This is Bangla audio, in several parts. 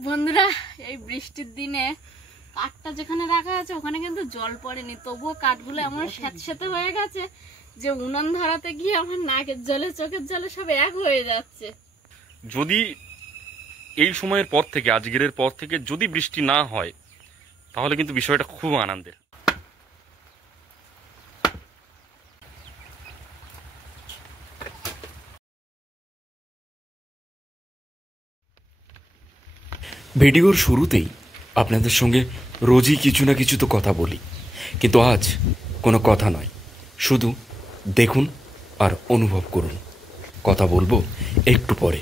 বন্ধুরা, এই বৃষ্টির দিনে কাঠটা যেখানে রাখা আছে ওখানে কিন্তু জল পড়েনি, তবুও কাঠগুলো এমন স্যাঁতস্যাঁতে হয়ে গেছে যে উনান ধরাতে গিয়ে আমার নাকের জলে চোখের জলে সব এক হয়ে যাচ্ছে। যদি এই সময়ের পর থেকে, আজকের পর থেকে যদি বৃষ্টি না হয় তাহলে কিন্তু বিষয়টা খুব আনন্দের। ভিডিওর শুরুতেই আপনাদের সঙ্গে রোজই কিছু না কিছু তো কথা বলি, কিন্তু আজ কোনো কথা নয়, শুধু দেখুন আর অনুভব করুন। কথা বলবো একটু পরে।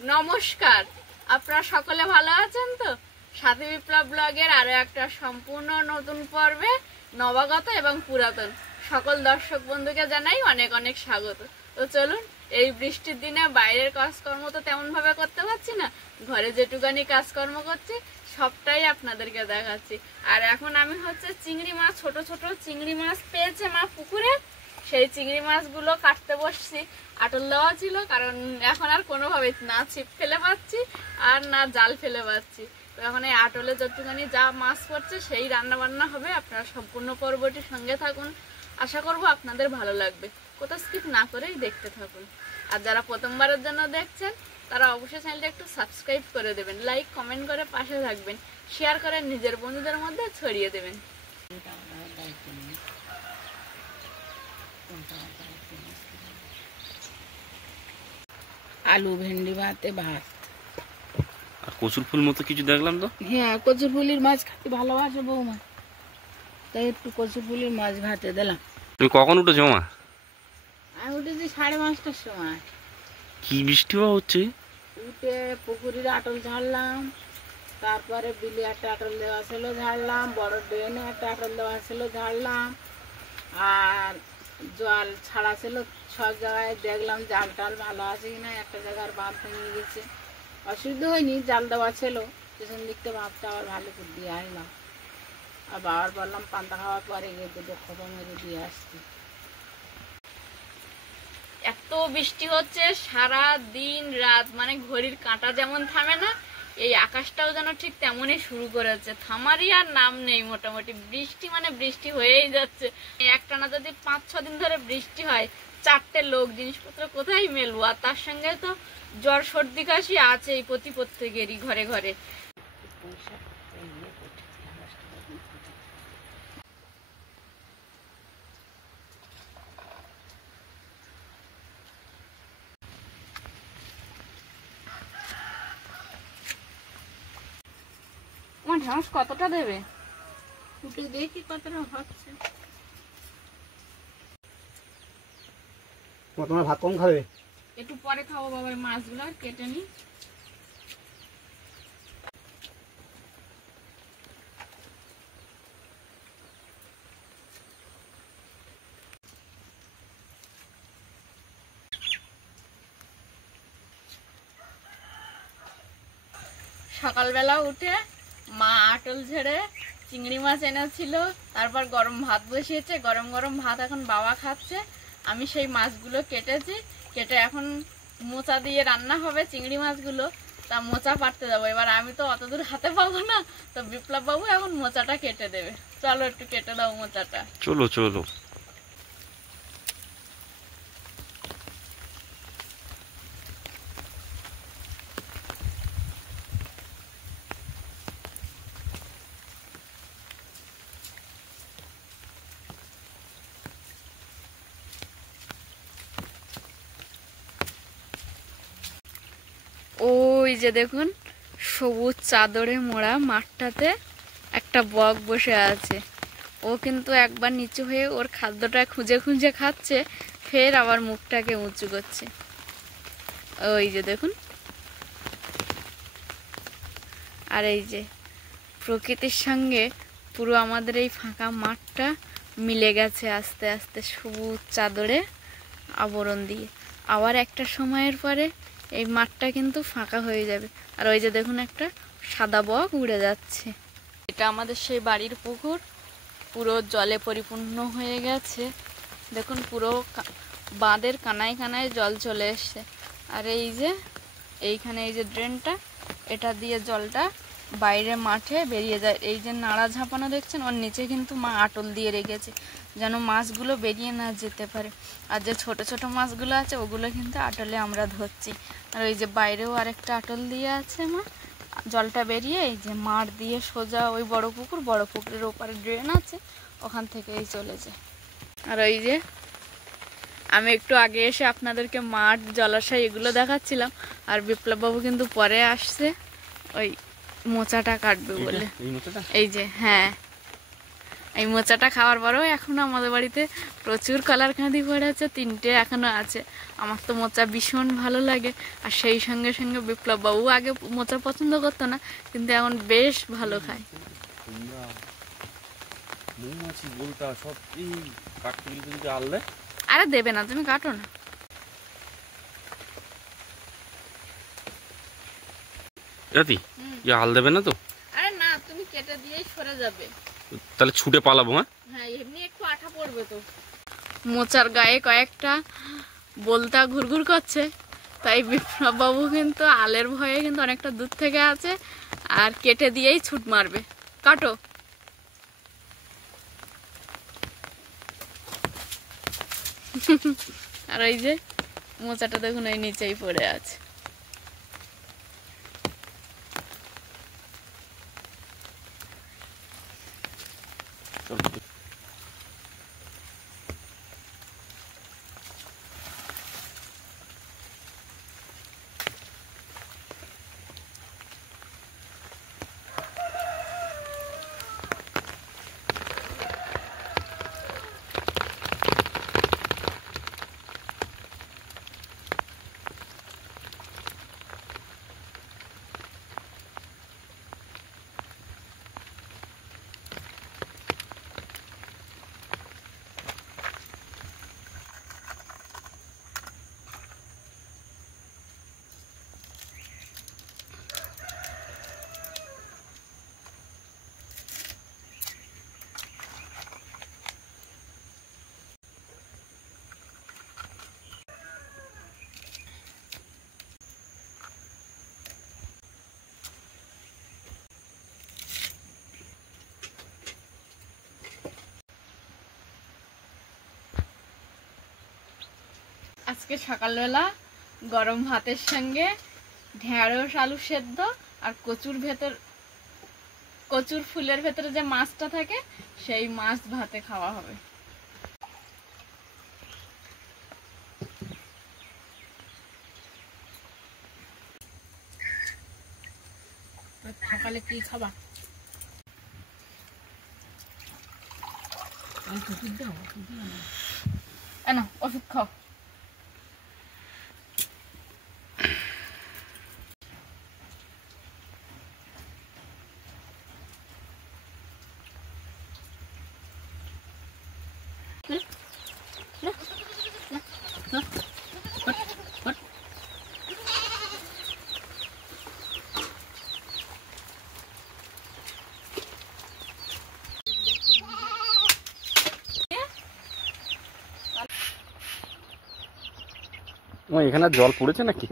নমস্কার, আপনারা সকলে ভালো আছেন তো? সাথী বিপ্লব ব্লগের আরো একটা সম্পূর্ণ নতুন পর্বে নবাগত এবং পুরাতন সকল দর্শক বন্ধুকে জানাই অনেক অনেক স্বাগত। তো চলুন, এই বৃষ্টির দিনে বাইরের কাজকর্ম তো তেমন ভাবে করতে পারছি না, ঘরে যেটুকানি কাজকর্ম করছি সবটাই আপনাদেরকে দেখাচ্ছি। আর এখন আমি হচ্ছে চিংড়ি মাছ, ছোট ছোট চিংড়ি মাছ পেয়েছে মা পুকুরে, সেই চিংড়ি মাছগুলো কাটতে বসছি। আটল দেওয়া ছিল, কারণ এখন আর কোনোভাবে না ছিপ ফেলে পাচ্ছি আর না জাল ফেলে পাচ্ছি। তো এখন এই আটলে যতখানি যা মাছ পড়ছে সেই রান্না বান্না হবে। আপনারা সম্পূর্ণ পর্বটি সঙ্গে থাকুন, আশা করব আপনাদের ভালো লাগবে, কোথাও স্কিপ না করেই দেখতে থাকুন। আর যারা প্রথমবারের জন্য দেখছেন তারা অবশ্যই চ্যানেলটা একটু সাবস্ক্রাইব করে দেবেন, লাইক কমেন্ট করে পাশে থাকবেন, শেয়ার করে নিজের বন্ধুদের মধ্যে ছড়িয়ে দেবেন। আলু ভেন্ডি ভাতে ভাত। আর কচুর ফুল মতো কিছু দেখলাম তো। হ্যাঁ, কচুর ফুলির মাছ খেতে ভালোবাসে বৌমা, তাই একটু কচুর ফুলির মাছ ভাতে দিলাম। তুমি কখন উঠেছো মা? আমি উঠেছি 5:30টার সময়। কি বৃষ্টি হচ্ছে? উঠে পুকুরের আটল ঝাড়লাম, তারপরে বিলি একটা আটল দেওয়া ছিল ঝাড়লাম, বড় ড্রেনে একটা আটল দেওয়া ছিল ঝাড়লাম, আর জল ছাড়া ছিল সব জায়গায় দেখলাম জাল টাল ভালো আছে কিনা। একটা জায়গার বাঁধ ভেঙে গেছে, অসুবিধা হয়নি, জাল দেওয়া ছিল। পেছন দিকতে ভাবটা আবার ভালো করে দিয়ে আসলাম, আর বাবার বললাম পান্তা খাওয়ার পরে গিয়ে দুটো খোপা মেরে দিয়ে আসছি। এত বৃষ্টি হচ্ছে সারা দিন রাত, মানে ঘড়ির কাঁটা যেমন থামে না, এই আকাশটাও যেন ঠিক তেমনই শুরু করেছে, থামারই আর নাম নেই। মোটামুটি বৃষ্টি মানে বৃষ্টি হয়েই যাচ্ছে। একটানা যদি 5-6 দিন ধরে বৃষ্টি হয়, 4টে লোক জিনিসপত্র কোথায় মেলবো? আর তার সঙ্গে তো জ্বর সর্দি কাশি আছেই প্রত্যেকেরই ঘরে ঘরে। আমার ঢেঁড়স কতটা দেবে? উঠে দেখি কতটা হচ্ছে। তোমার ভাত কম খাবে? একটু পরে খাবো বাবা, মাছগুলো কেটে নি। সকালবেলা উঠে মা আটল ঝেড়ে চিংড়ি মাছ এনেছিল, তারপর গরম ভাত বসিয়েছে, গরম গরম ভাত এখন বাবা খাচ্ছে। আমি সেই মাছগুলো কেটেছি, কেটে এখন মোচা দিয়ে রান্না হবে চিংড়ি মাছগুলো। তা মোচা পাড়তে যাবো এবার, আমি তো অত দূর হাতে পাবো না, তো বিপ্লব বাবু এখন মোচাটা কেটে দেবে। চলো একটু কেটে দাও মোচাটা। চলো চলো। ওই যে দেখুন সবুজ চাদরে মোড়া মাঠটাতে একটা বক বসে আছে। ও কিন্তু একবার নিচু হয়ে ওর খাদ্যটা খুঁজে খুঁজে খাচ্ছে, ফের আবার মুখটাকে উঁচু করছে। ওই যে দেখুন। আর এই যে প্রকৃতির সঙ্গে পুরো আমাদের এই ফাঁকা মাঠটা মিলে গেছে আস্তে আস্তে সবুজ চাদরে আবরণ দিয়ে। আবার একটা সময়ের পরে এই মাঠটা কিন্তু ফাঁকা হয়ে যাবে। আর ওই যে দেখুন একটা সাদা বক উড়ে যাচ্ছে। এটা আমাদের সেই বাড়ির পুকুর, পুরো জলে পরিপূর্ণ হয়ে গেছে। দেখুন পুরো বাঁধের কানায় কানায় জল চলে এসছে। আর এই যে এইখানে এই যে ড্রেনটা, এটা দিয়ে জলটা বাইরে মাঠে বেরিয়ে যায়। এই যে নাড়া ঝাঁপানো দেখছেন, ওর নিচে কিন্তু মা আটল দিয়ে রেখেছে যেন মাছগুলো বেরিয়ে না যেতে পারে। আর যে ছোট ছোট মাছগুলো আছে ওগুলো কিন্তু আটলে আমরা ধরছি। আর ওই যে বাইরেও আরেকটা আটল দিয়ে আছে মা, জলটা বেরিয়ে এই যে মাঠ দিয়ে সোজা ওই বড় পুকুরের ওপারে ড্রেন আছে, ওখান থেকেই চলে যায়। আর ওই যে আমি একটু আগে এসে আপনাদেরকে মাঠ জলাশয় এগুলো দেখাচ্ছিলাম, আর বিপ্লববাবু কিন্তু পরে আসছে ওই মোচাটা কাটবে বলে। এই যে হ্যাঁ, এই মোচাটা খাওয়ার পরেও এখনো আমাদের বাড়িতে প্রচুর কলার কাঁদি পড়ে আছে, 3টে এখনো আছে। আমার তো মোচা ভীষণ ভালো লাগে। আর সেই সঙ্গে সঙ্গে বিপ্লববাবু আগে মোচা পছন্দ করতো না, কিন্তু এখন বেশ ভালো খায়। আরে দেবে না, তুমি কাটো না। হাল দেবে না তো? আরে না, তুমি কেটে দিয়েই সরে যাবে। তাহলে ছুটে পালাবো। হ্যাঁ এমনি একটু আঠা পড়বে তো। মোচার গায়ে কয়েকটা বলতা ঘুরঘুর করছে, তাই বিপ্লববাবু কিন্তু আলের ভয়ে কিন্তু অনেকটা দূর থেকে আছে, আর কেটে দিয়েই ছুট মারবে। কাটো। আর ওই যে মোচাটা দেখুন এই নিচেই পড়ে আছে। আজকে সকালবেলা গরম ভাতের সঙ্গে ঢেঁড়স আলু সেদ্ধ আর কচুর ফুলের ভেতরে যে মাছটা থাকে সেই মাছ ভাতে খাওয়া হবে। সকালে কি খাবা? ওষুধ খাও। এখানে জল পড়েছে নাকি?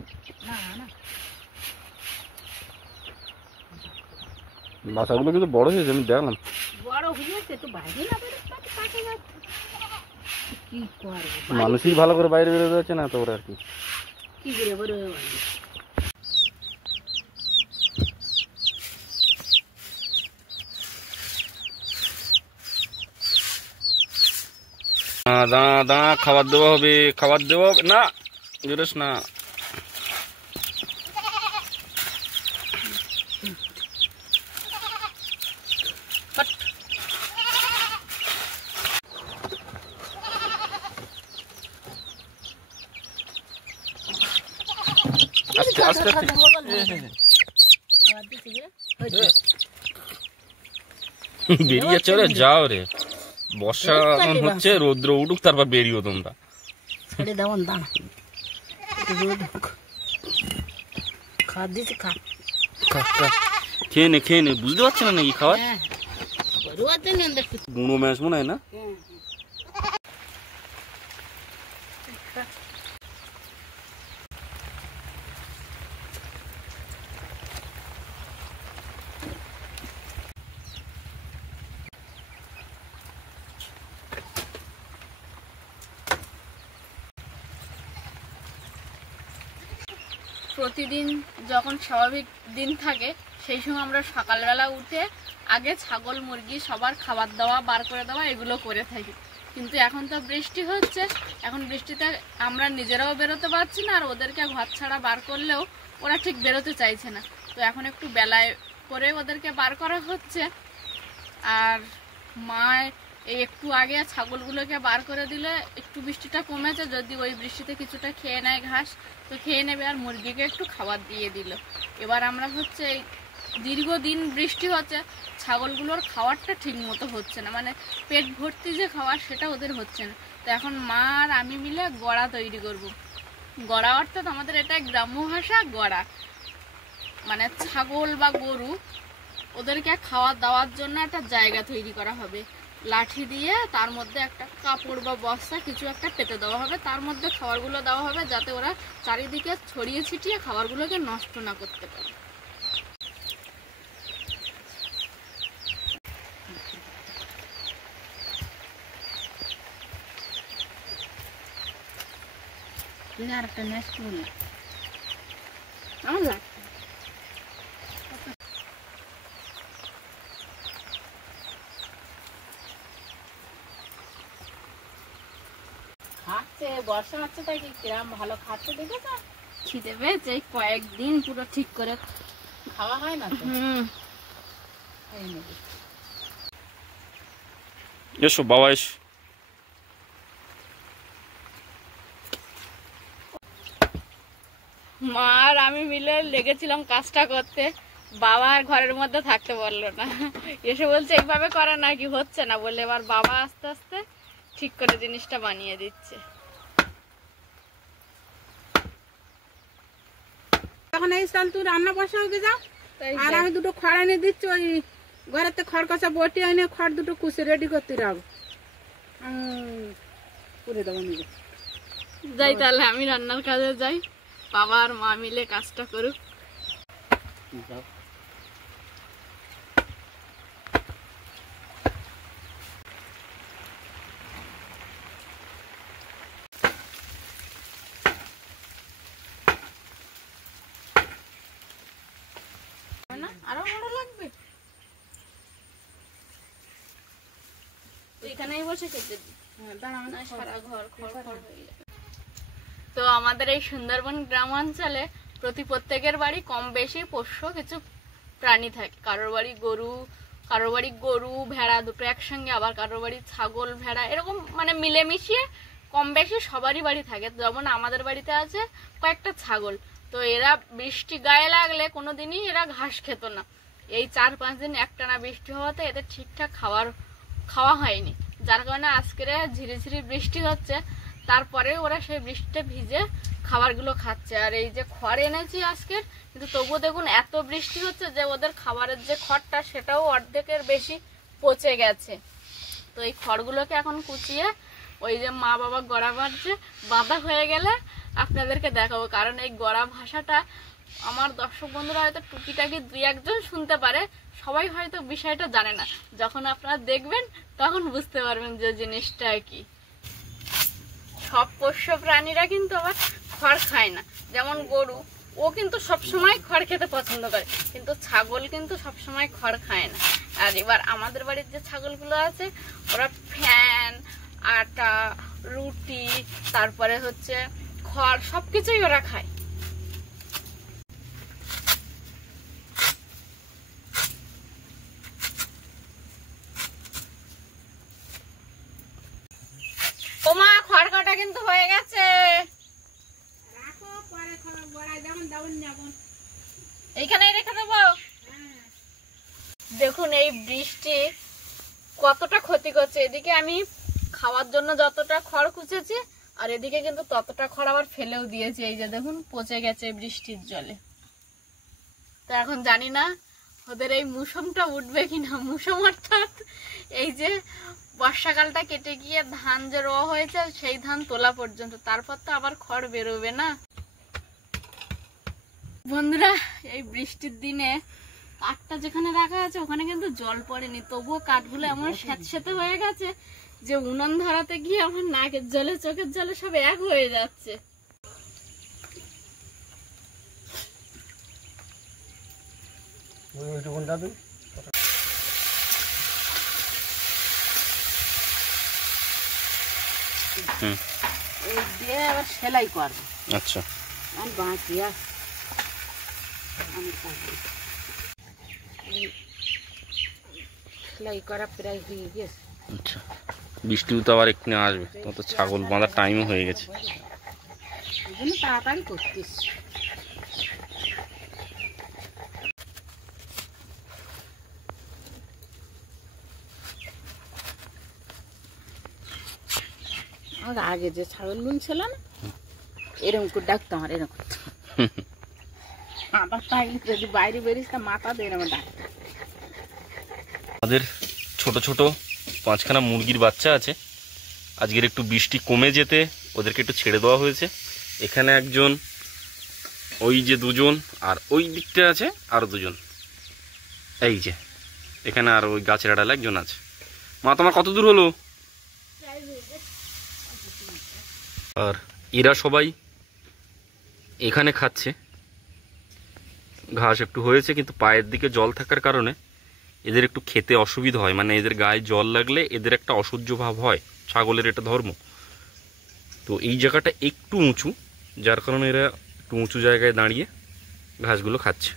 বাসাগুলো কিন্তু বড় হয়েছে, আমি দেখলাম। বড় হয়েছে তো বাইরে না কি করবো, মানুষই ভালো করে বাইরে বেরোতে যাচ্ছে না তো ওরা আর কি করে বেরোবে। দাঁড়া খাবার দেওয়া হবে, খাবার দেওয়া হবে না, বেরোস না। আস্তে আস্তে বেরিয়ে যাচ্ছে রে, যাও রে, বর্ষা এখন হচ্ছে, রৌদ্র উঠুক তারপর বেরিয়েও তোমরা। ছেড়ে দেবো না, খাওয়া দিচ্ছি, খা। খেয়ে নে খেয়ে নে, বুঝতে পারছি না নাকি খাওয়া হ্যাঁ, গুঁড়ো ম্যাশ মনে হয় না। প্রতিদিন যখন স্বাভাবিক দিন থাকে সেই সময় আমরা সকালবেলা উঠে আগে ছাগল মুরগি সবার খাবার দেওয়া বার করে দেওয়া এগুলো করে থাকি। কিন্তু এখন তো বৃষ্টি হচ্ছে, এখন বৃষ্টিতে আমরা নিজেরাও বেরোতে পারছি না, আর ওদেরকে ঘর ছাড়া বার করলেও ওরা ঠিক বেরোতে চাইছে না। তো এখন একটু বেলায় করে ওদেরকে বার করা হচ্ছে। আর মা এই একটু আগে ছাগলগুলোকে বার করে দিলে একটু বৃষ্টিটা কমেছে, যদি ওই বৃষ্টিতে কিছুটা খেয়ে নেয় ঘাস তো খেয়ে নেবে, আর মুরগিকে একটু খাবার দিয়ে দিল। এবার আমরা হচ্ছে এই দীর্ঘদিন বৃষ্টি হচ্ছে, ছাগলগুলোর খাবারটা ঠিক মতো হচ্ছে না, মানে পেট ভর্তি যে খাবার সেটা ওদের হচ্ছে না। তো এখন মা আর আমি মিলে গড়া তৈরি করব। গড়া অর্থাৎ আমাদের এটা গ্রাম্য ভাষা গড়া, মানে ছাগল বা গরু ওদেরকে খাওয়া দাওয়ার জন্য একটা জায়গা তৈরি করা হবে। লাঠি দিয়ে তার মধ্যে একটা কাপড় বা বস্তা কিছু একটা পেতে দেওয়া হবে, তার মধ্যে খাবারগুলো দেওয়া হবে যাতে ওরা চারিদিকে ছড়িয়ে ছিটিয়ে খাবারগুলোকে নষ্ট না করতে পারে। আর একটা নেক্সট বলে আমার খাচ্ছে, বর্ষা হচ্ছে তাই কি কিরাম ভালো খাচ্ছে দেখেছ? খিদে পেয়েছে, এই কয়েকদিন পুরো ঠিক করে খাওয়া হয় না তো। এই নেবে। এসো বাবা এসো। মা আর আমি মিলে লেগেছিলাম কাজটা করতে, বাবা আর ঘরের মধ্যে থাকতে পারলো না, এসে বলছে এইভাবে করে নাকি হচ্ছে না বলে, এবার বাবা আস্তে আস্তে ঠিক করে জিনিসটা বানিয়ে দিচ্ছে। এখন এই সাল তুই রান্না বসা হয়ে যাও, আর আমি দুটো খড় এনে দিচ্ছি, ওই ঘরেতে খড় কষা বটি এনে খড় দুটো কুচি রেডি করতে রাখবো, করে দেবো নিজে। যাই তাহলে আমি রান্নার কাজে যাই, বাবা আর মা মিলে কাজটা করুক। আরো বড় লাগবে, এখানেই বসে খেতে দিই, সারা ঘর খড় হয়ে যাবে। তো আমাদের এই সুন্দরবন গ্রাম অঞ্চলে প্রত্যেকের বাড়ি কম বেশি পোষ্য কিছু প্রাণী থাকে। কারোর বাড়ি গরু ভেড়া দুটো একসঙ্গে, আবার কারোর বাড়ি ছাগল ভেড়া, এরকম মানে মিলেমিশিয়ে কম বেশি সবারই বাড়ি থাকে। যেমন আমাদের বাড়িতে আছে কয়েকটা ছাগল, তো এরা বৃষ্টি গায়ে লাগলে কোনোদিনই এরা ঘাস খেত না। এই 4-5 দিন একটানা বৃষ্টি হওয়াতে এদের ঠিকঠাক খাওয়া হয়নি, যার কারণে আজকের ঝিরিঝিরি বৃষ্টি হচ্ছে, তারপরে ওরা সেই বৃষ্টিতে ভিজে খাবারগুলো খাচ্ছে। আর এই যে খড় এনেছি আজকের, কিন্তু তবুও দেখুন এত বৃষ্টি হচ্ছে যে ওদের খাবারের যে খড়টা সেটাও অর্ধেকের বেশি পচে গেছে। তো এই খড়গুলোকে এখন কুচিয়ে ওই যে মা বাবা গড়া বাঁধছে, বাঁধা হয়ে গেলে আপনাদেরকে দেখাবো। কারণ এই গড়া ভাষাটা আমার দর্শক বন্ধুরা হয়তো টুকিটাকি 2-1 জন শুনতে পারে, সবাই হয়তো বিষয়টা জানে না। যখন আপনারা দেখবেন তখন বুঝতে পারবেন যে জিনিসটা কি। সব পোষ্য প্রাণীরা কিন্তু আবার খড় খায় না, যেমন গরু, ও কিন্তু সবসময় খড় খেতে পছন্দ করে, কিন্তু ছাগল কিন্তু সবসময় খড় খায় না। আর এবার আমাদের বাড়ির যে ছাগলগুলো আছে ওরা ফ্যান, আটা, রুটি, তারপরে হচ্ছে খড়, সবকিছুই ওরা খায়। ওমা খড় কাটা কিন্তু হয়ে গেছে। রাখো, পরে গড়াই যেমন এইখানেই রেখে দেবো। দেখুন এই বৃষ্টি কতটা ক্ষতি করছে। এদিকে আমি খাওয়ার জন্য যতটা খড় কুচেছি, আর এদিকে কিন্তু ততটা খড় আবার ফেলেও দিয়েছি। এই যে দেখুন পচে গেছে বৃষ্টির জলে। তো এখন জানি না ওদের এই মুসমটা উঠবে কিনা। মুসম অর্থাৎ এই যে বর্ষাকালটা কেটে গিয়ে ধান যে রোয়া হয়েছে সেই ধান তোলা পর্যন্ত, তারপর তো আবার খড় বেরোবে না। বন্ধুরা এই বৃষ্টির দিনে কাঠটা যেখানে রাখা আছে ওখানে কিন্তু জল পড়েনি, তবুও কাঠগুলো এমন স্যাঁতস্যাঁতে হয়ে গেছে যে উনুন ধরাতে গিয়ে আমার নাকের জলে চোখের জলে সব এক হয়ে যাচ্ছে। এই দিয়ে আবার সেলাই করবো। আচ্ছা, আর বাঁচি সেলাই করা প্রায় হয়ে গেছে। আচ্ছা, বৃষ্টিও তো আবার এক্ষুনি আসবে, তোমার তো ছাগল বাঁধার টাইমও হয়ে গেছে। এই জন্য তাড়াতাড়ি করতিস। আমার আগে যে ছাগলগুলো ছিল না, এরকম করে ডাকতাম, আর এরকম আবার পাইলে যদি বাইরে বেরিস তা মাথা দিয়ে এরকম ডাকতাম। আমাদের ছোট ছোট 5খানা মুরগির বাচ্চা আছে। আজকের একটু বৃষ্টি কমে যেতে ওদেরকে একটু ছেড়ে দেওয়া হয়েছে। এখানে একজন, ওই যে দুজন, আর ওই দিকটা আছে আরো দুজন। এই যে এখানে আর ওই গাছের আড়ালে একজন আছে। মা, তোমার কত দূর হলো? আর এরা সবাই এখানে খাচ্ছে। ঘাস একটু হয়েছে, কিন্তু পায়ের দিকে জল থাকার কারণে এদের একটু খেতে অসুবিধা হয়। মানে এদের গায়ে জল লাগলে এদের একটা অসহ্য ভাব হয়, ছাগলের এটা ধর্ম। তো এই জায়গাটা একটু উঁচু, যার কারণে এরা একটু উঁচু জায়গায় দাঁড়িয়ে ঘাসগুলো খাচ্ছে।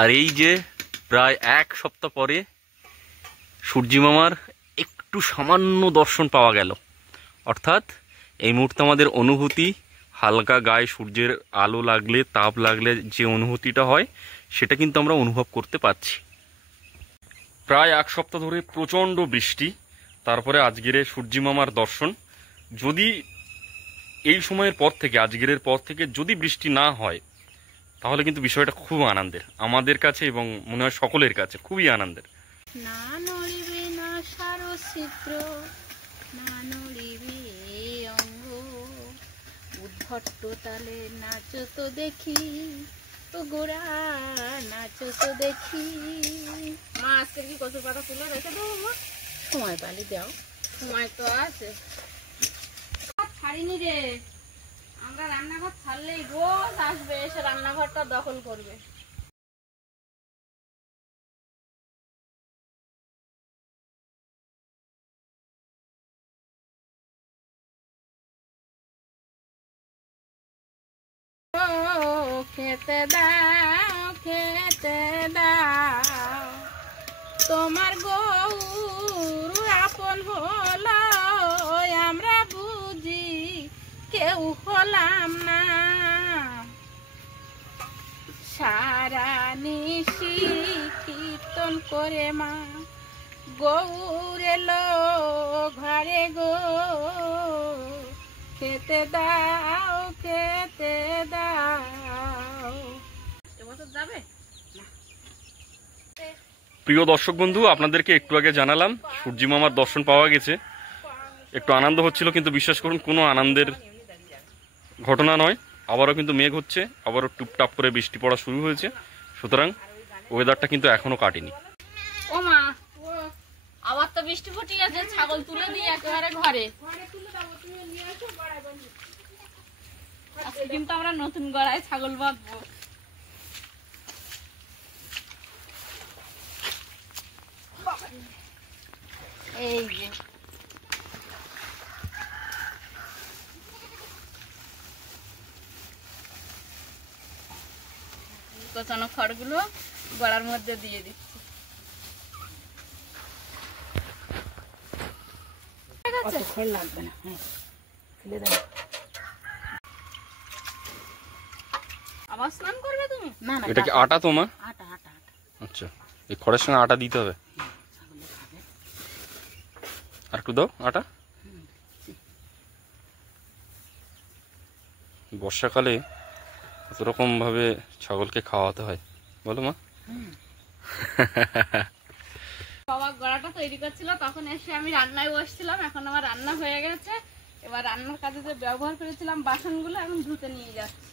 আর এই যে প্রায় 1 সপ্তাহ পরে সূর্যি মামার একটু সামান্য দর্শন পাওয়া গেল। অর্থাৎ এই মুহূর্তে আমাদের অনুভূতি, হালকা গায়ে সূর্যের আলো লাগলে, তাপ লাগলে যে অনুভূতিটা হয়, সেটা কিন্তু আমরা অনুভব করতে পারছি। প্রায় 1 সপ্তাহ ধরে প্রচণ্ড বৃষ্টি, তারপরে আজকের সূর্যি মামার দর্শন। যদি এই সময়ের পর থেকে, আজকের পর থেকে যদি বৃষ্টি না হয়, তাহলে কিন্তু বিষয়টা খুব আনন্দের আমাদের কাছে, এবং মনে হয় সকলের কাছে খুবই আনন্দের। না নড়িবে না সারচিত্র, না নড়িবে অঙ্গ, উদ্ভট্ট তালে নাচো তো দেখি, ও গোড়া নাচো তো দেখি। মা আজকে কি কচুর পাতা তুলে রেখে দেবো? মা সময় পালি দাও। সময় তো আছে। ছাড়িনি রে, আমরা রান্নাঘর ছাড়লেই রোজ আসবে, এসে রান্নাঘরটা দখল করবে। খেতে দাও, খেতে দাও, তোমার গৌর আপন হলো, আমরা বুঝি কেউ হলাম না। সারা নিশি কীর্তন করে মা গৌর এলো ঘরে গো, খেতে দাও, খেতে দাও। এবছর যাবে? প্রিয় দর্শক বন্ধু, আপনাদেরকে একটু আগে জানালাম সূর্যি মামার দর্শন পাওয়া গেছে। একটু আনন্দ হচ্ছিল, কিন্তু বিশ্বাস করুন কোনো আনন্দের ঘটনা নয়। আবারও কিন্তু মেঘ হচ্ছে, আবারও টুপটাপ করে বৃষ্টি পড়া শুরু হয়েছে। সুতরাং ওয়েদারটা কিন্তু এখনো কাটেনি। ও মা, আবার তো বৃষ্টি ফুটি গেছে, ছাগল তুলে দিয়ে একেবারে ঘরে। আজকে কিন্তু আমরা নতুন গড়ায় ছাগল বাঁধবো। এই যে কোচানো খড়গুলো গড়ার মধ্যে দিয়ে দিচ্ছি। অত খড় লাগবে না। হ্যাঁ, ফেলে দাও। আবার স্নান করবে তুমি? না না, এটা কি আটা তোমার? আটা আটা আটা। আচ্ছা, এই খড়ের সঙ্গে আটা দিতে হবে। ছাগলে খাবে। আর একটু দাও আটা। বর্ষাকালে কত রকম ভাবে ছাগলকে খাওয়াতে হয় বলো মা? বাবা গড়াটা তৈরি করছিল, তখন এসে আমি রান্নায় বসছিলাম। এখন আমার রান্না হয়ে গেছে। এবার রান্নার কাজে যে ব্যবহার করেছিলাম বাসনগুলো এখন ধুতে নিয়ে যাচ্ছি।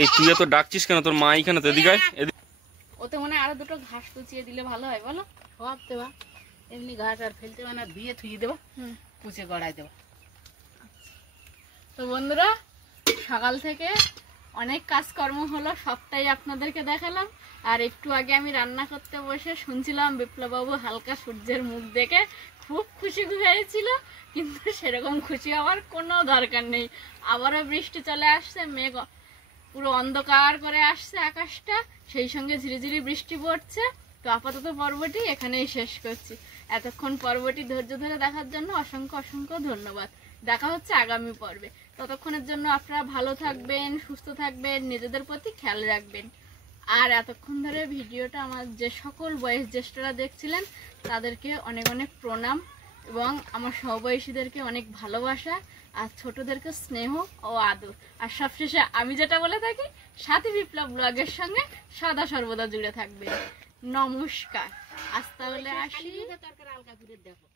এই তুই এত ডাকছিস কেন? তোর মা এখানে তো, এদিকে আয়, এদিকে। ওতে মনে হয় আরো দুটো ঘাস কুচিয়ে দিলে ভালো হয় বলো? সব দেবা, এমনি ঘাস আর ফেলতে হবে না, ধুয়ে থুয়ে দেবো, হুম। কুচে গড়াই দেবো। তো বন্ধুরা, সকাল থেকে অনেক কাজকর্ম হলো, সবটাই আপনাদেরকে দেখালাম। আর একটু আগে আমি রান্না করতে বসে শুনছিলাম বিপ্লববাবু হালকা সূর্যের মুখ দেখে খুব খুশি হয়েছিল, কিন্তু সেরকম খুশি হওয়ার কোনো দরকার নেই। আবারও বৃষ্টি চলে আসছে, মেঘ পুরো অন্ধকার করে আসছে আকাশটা, সেই সঙ্গে ঝিরিঝিরি বৃষ্টি পড়ছে। তো আপাতত পর্বটি এখানেই শেষ করছি। এতক্ষণ পর্বটি ধৈর্য ধরে দেখার জন্য অসংখ্য অসংখ্য ধন্যবাদ। দেখা হচ্ছে আগামী পর্বে। ততক্ষণের জন্য আপনারা ভালো থাকবেন, সুস্থ থাকবেন, নিজেদের প্রতি খেয়াল রাখবেন। আর এতক্ষণ ধরে ভিডিওটা আমার যে সকল বয়স জ্যেষ্ঠরা দেখছিলেন তাদেরকে অনেক অনেক প্রণাম, এবং আমার সহবয়সীদেরকে অনেক ভালোবাসা, আর ছোটদেরকে স্নেহ ও আদর। আর সবশেষে আমি যেটা বলে থাকি, সাথী বিপ্লব ব্লগের সঙ্গে সদা সর্বদা জুড়ে থাকবেন। নমস্কার। আজ তাহলে আসি। তরকারি হালকা করে দেখো।